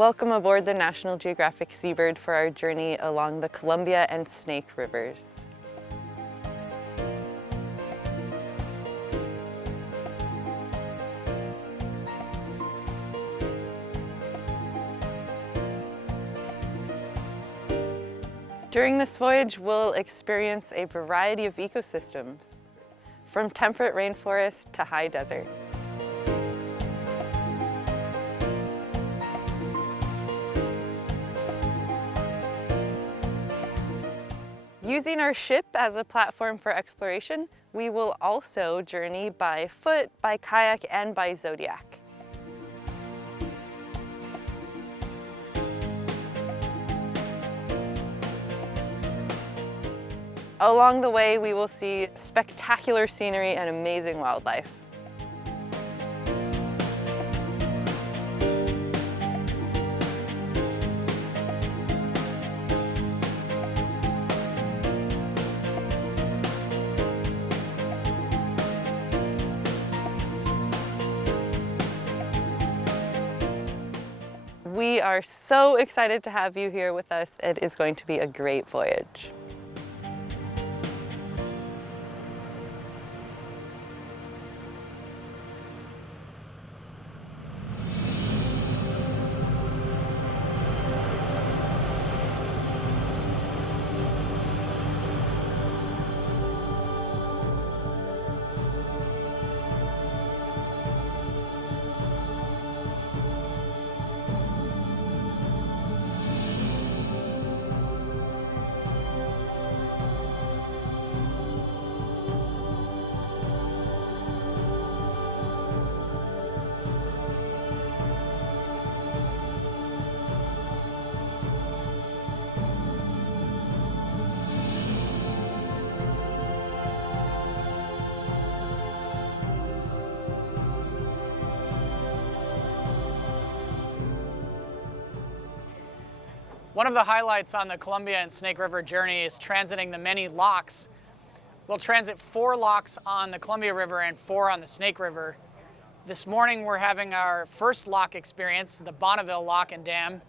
Welcome aboard the National Geographic Seabird for our journey along the Columbia and Snake Rivers. During this voyage, we'll experience a variety of ecosystems, from temperate rainforest to high desert. Using our ship as a platform for exploration, we will also journey by foot, by kayak, and by Zodiac. Along the way, we will see spectacular scenery and amazing wildlife. We are so excited to have you here with us. It is going to be a great voyage. One of the highlights on the Columbia and Snake River journey is transiting the many locks. We'll transit 4 locks on the Columbia River and 4 on the Snake River. This morning we're having our first lock experience, the Bonneville Lock and Dam.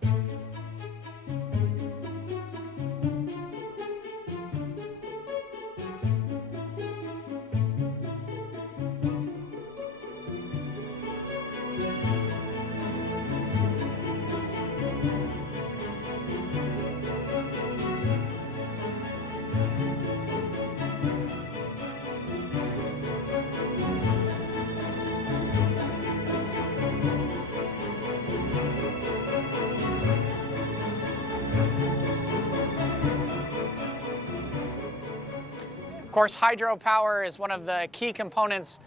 Of course, hydropower is one of the key components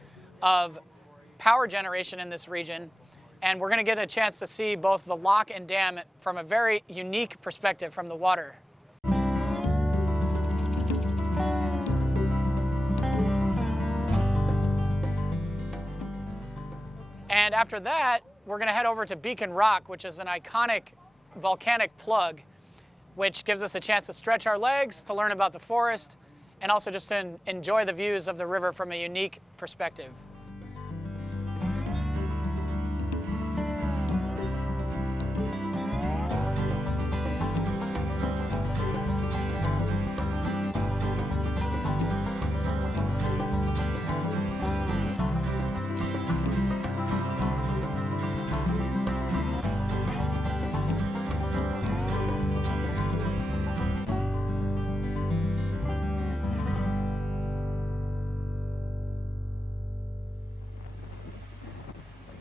of power generation in this region, and we're going to get a chance to see both the lock and dam from a very unique perspective from the water. And after that, we're going to head over to Beacon Rock, which is an iconic volcanic plug, which gives us a chance to stretch our legs, to learn about the forest, and also just to enjoy the views of the river from a unique perspective.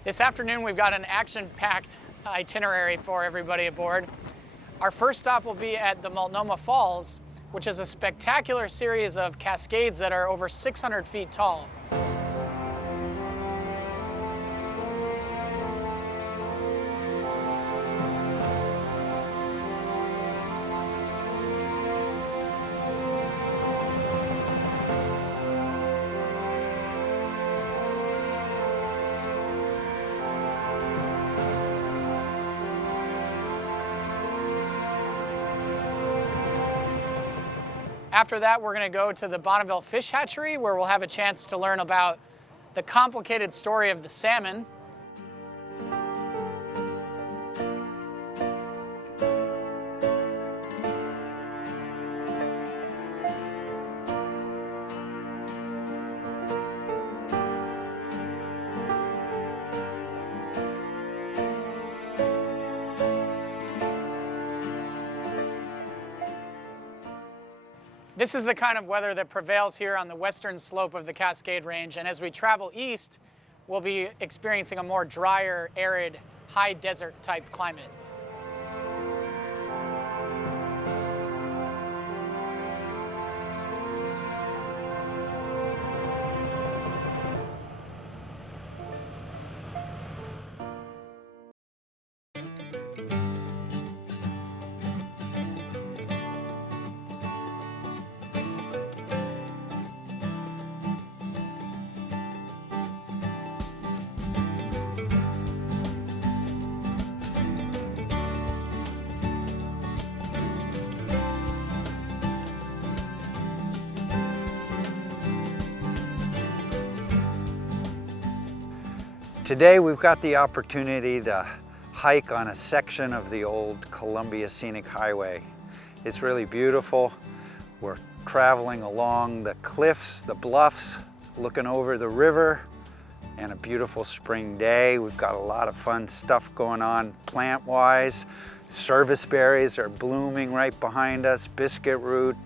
This afternoon we've got an action-packed itinerary for everybody aboard. Our first stop will be at the Multnomah Falls, which is a spectacular series of cascades that are over 600 feet tall. After that, we're going to go to the Bonneville Fish Hatchery, where we'll have a chance to learn about the complicated story of the salmon. This is the kind of weather that prevails here on the western slope of the Cascade Range, and as we travel east, we'll be experiencing a more drier, arid, high desert type climate. Today we've got the opportunity to hike on a section of the old Columbia Scenic Highway. It's really beautiful. We're traveling along the cliffs, the bluffs, looking over the river, and a beautiful spring day. We've got a lot of fun stuff going on plant-wise. Service berries are blooming right behind us, biscuit root,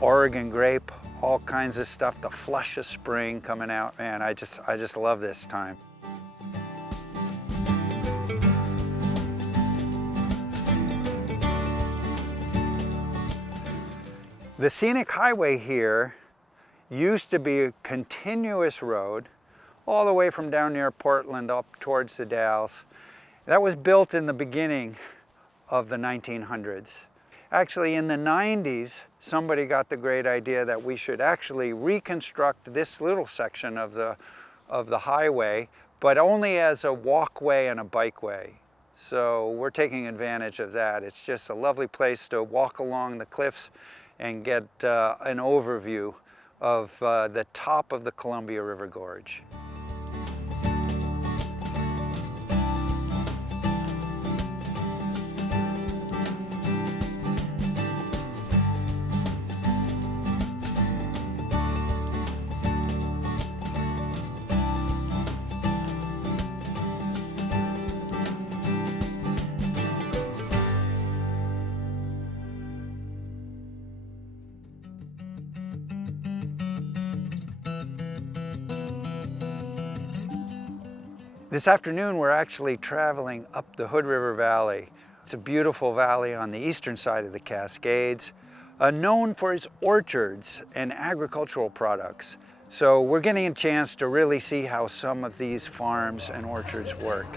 Oregon grape, all kinds of stuff, the flush of spring coming out. Man, I just love this time. The scenic highway here used to be a continuous road all the way from down near Portland up towards the Dalles. That was built in the beginning of the 1900s. Actually, in the 90s, somebody got the great idea that we should actually reconstruct this little section of the highway, but only as a walkway and a bikeway. So we're taking advantage of that. It's just a lovely place to walk along the cliffs and get an overview of the top of the Columbia River Gorge. This afternoon, we're actually traveling up the Hood River Valley. It's a beautiful valley on the eastern side of the Cascades, known for its orchards and agricultural products. So we're getting a chance to really see how some of these farms and orchards work.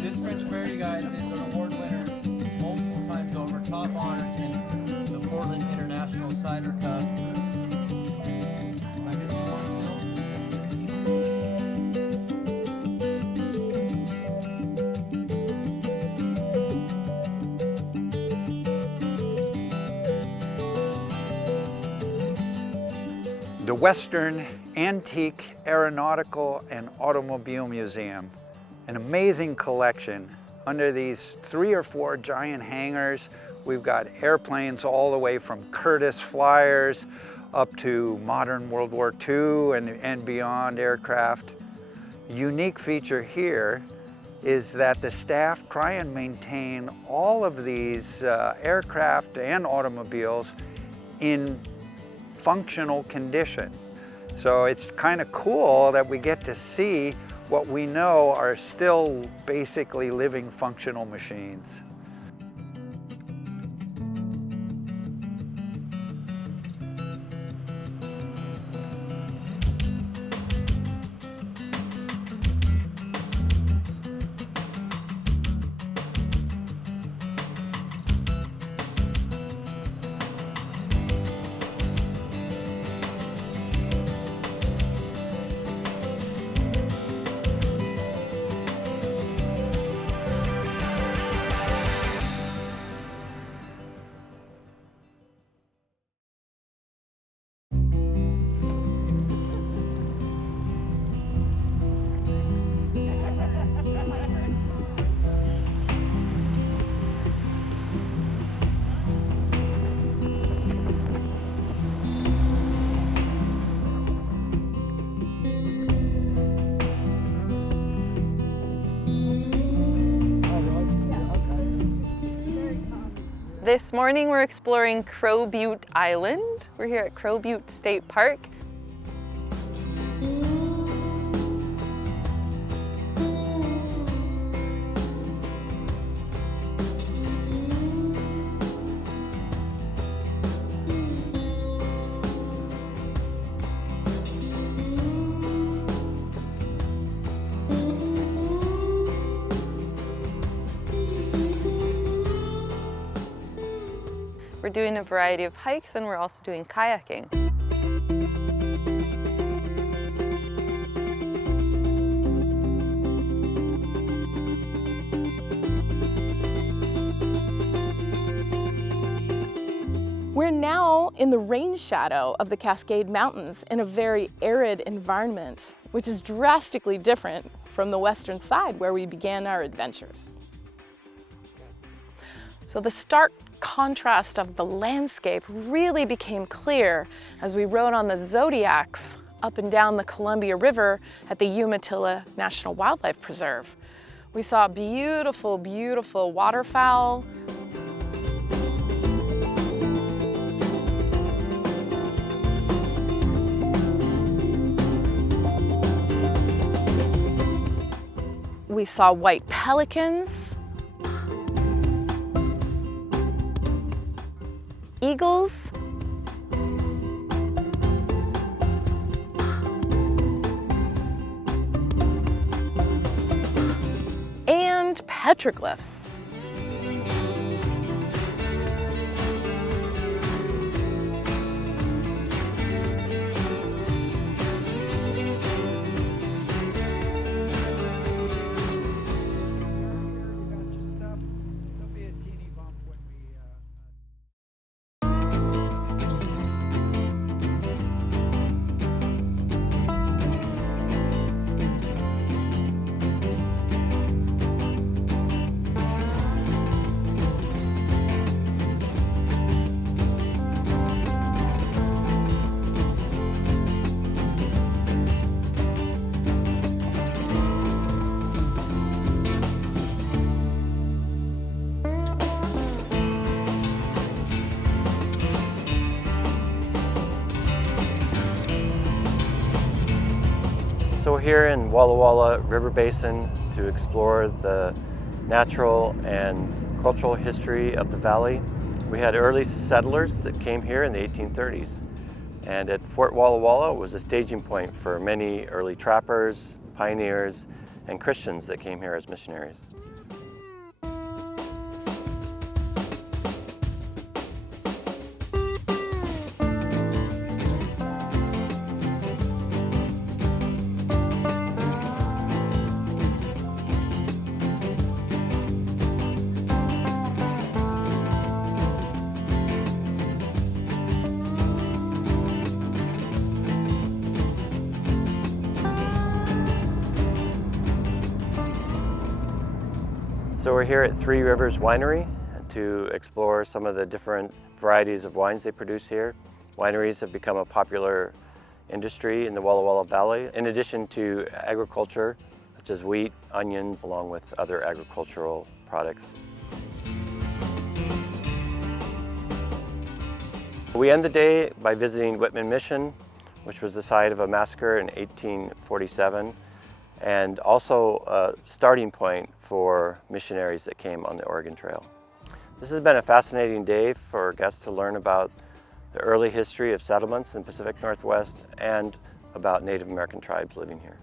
This French Prairie guide is an award winner multiple times over, top honors in the Portland International Cider Cup. The Western Antique Aeronautical and Automobile Museum, an amazing collection. Under these 3 or 4 giant hangars, we've got airplanes all the way from Curtiss Flyers up to modern World War II and beyond aircraft. Unique feature here is that the staff try and maintain all of these aircraft and automobiles in functional condition. So it's kind of cool that we get to see what we know are still basically living functional machines. This morning we're exploring Butte Island. We're here at Butte State Park. We're doing a variety of hikes and we're also doing kayaking. We're now in the rain shadow of the Cascade Mountains in a very arid environment, which is drastically different from the western side where we began our adventures. So the stark contrast of the landscape really became clear as we rode on the Zodiacs up and down the Columbia River at the Umatilla National Wildlife Preserve. We saw beautiful, beautiful waterfowl. We saw white pelicans, eagles, and petroglyphs. So we're here in Walla River Basin to explore the natural and cultural history of the valley. We had early settlers that came here in the 1830s. And at Fort Walla was a staging point for many early trappers, pioneers, and Christians that came here as missionaries. So we're here at Three Rivers Winery to explore some of the different varieties of wines they produce here. Wineries have become a popular industry in the Walla Valley, in addition to agriculture, such as wheat, onions, along with other agricultural products. We end the day by visiting Whitman Mission, which was the site of a massacre in 1847. And also a starting point for missionaries that came on the Oregon Trail. This has been a fascinating day for guests to learn about the early history of settlements in the Pacific Northwest and about Native American tribes living here.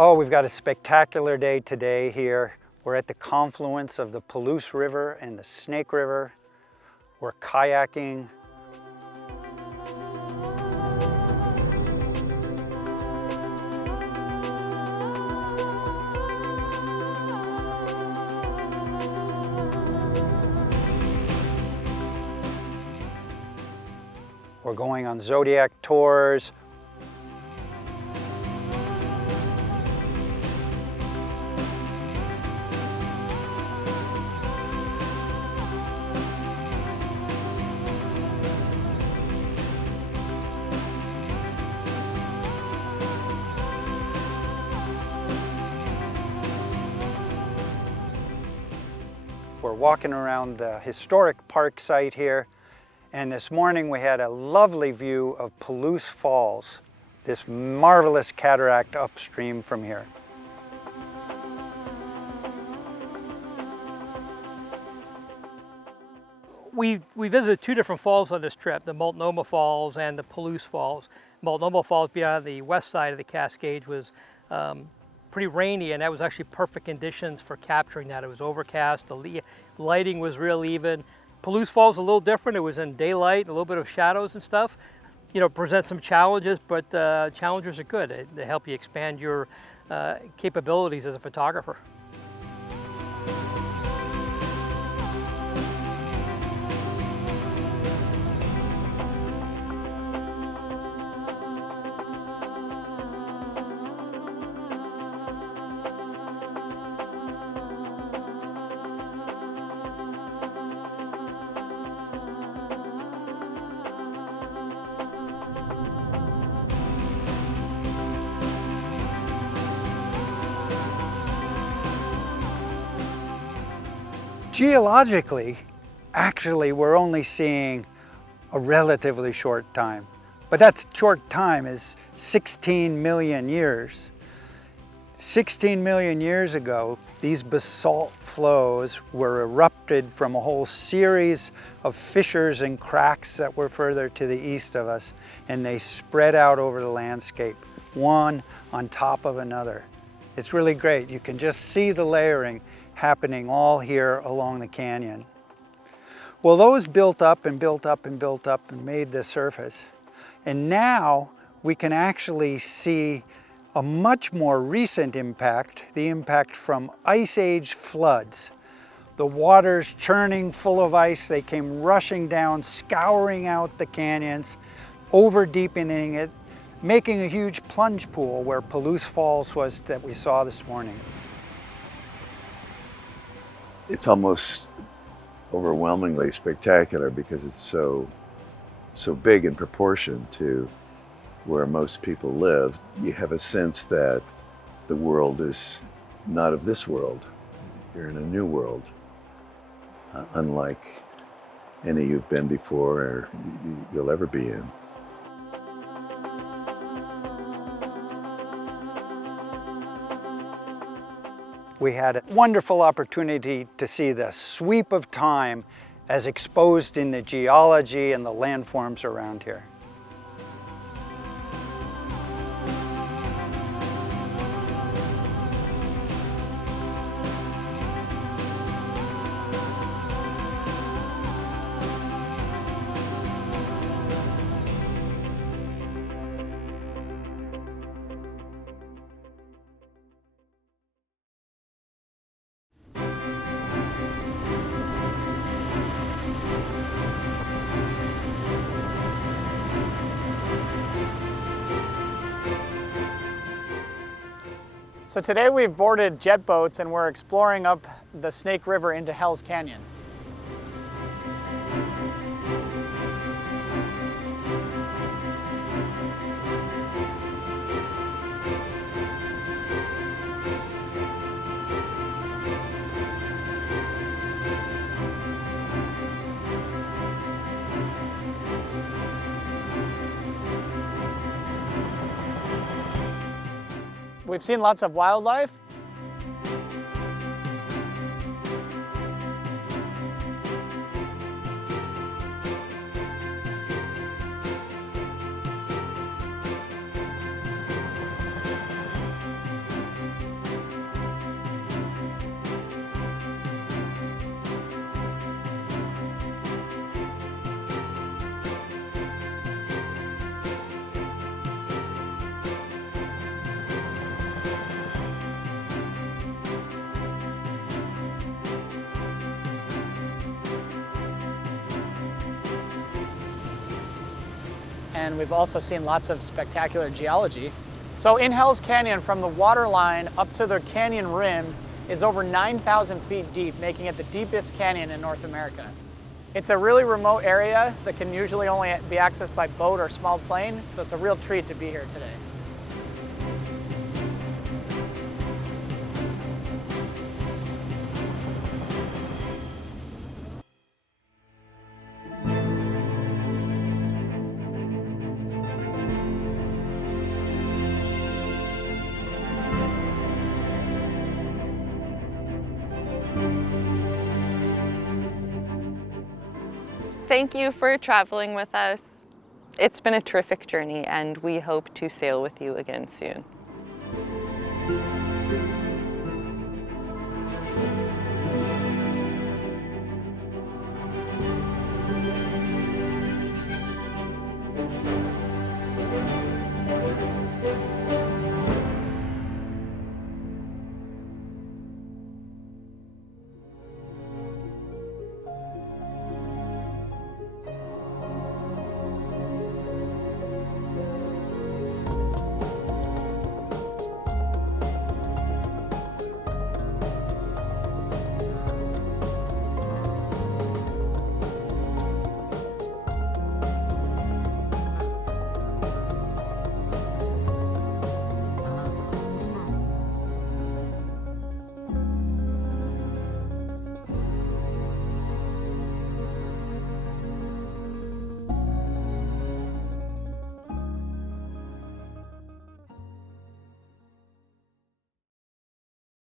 Oh, we've got a spectacular day today here. We're at the confluence of the Palouse River and the Snake River. We're kayaking. We're going on Zodiac tours. We're walking around the historic park site here, and this morning we had a lovely view of Palouse Falls, this marvelous cataract upstream from here. We visited two different falls on this trip, the Multnomah Falls and the Palouse Falls. Multnomah Falls, beyond the west side of the Cascades, was pretty rainy, and that was actually perfect conditions for capturing that. It was overcast, the lighting was real even. Palouse Falls a little different. It was in daylight, a little bit of shadows and stuff. You know, present some challenges, but challenges are good. They help you expand your capabilities as a photographer. Geologically, actually, we're only seeing a relatively short time, but that short time is 16 million years. 16 million years ago, these basalt flows were erupted from a whole series of fissures and cracks that were further to the east of us, and they spread out over the landscape, one on top of another. It's really great. You can just see the layering happening all here along the canyon. Well, those built up and built up and built up and made the surface. And now we can actually see a much more recent impact, the impact from Ice Age floods. The waters churning full of ice, they came rushing down, scouring out the canyons, over deepening it, making a huge plunge pool where Palouse Falls was that we saw this morning. It's almost overwhelmingly spectacular because it's so big in proportion to where most people live. You have a sense that the world is not of this world. You're in a new world, unlike any you've been before or you'll ever be in. We had a wonderful opportunity to see the sweep of time as exposed in the geology and the landforms around here. So today we've boarded jet boats and we're exploring up the Snake River into Hell's Canyon. We've seen lots of wildlife. and we've also seen lots of spectacular geology. So in Hell's Canyon, from the water line up to the canyon rim is over 9,000 feet deep, making it the deepest canyon in North America. It's a really remote area that can usually only be accessed by boat or small plane, so it's a real treat to be here today. Thank you for traveling with us. It's been a terrific journey and we hope to sail with you again soon.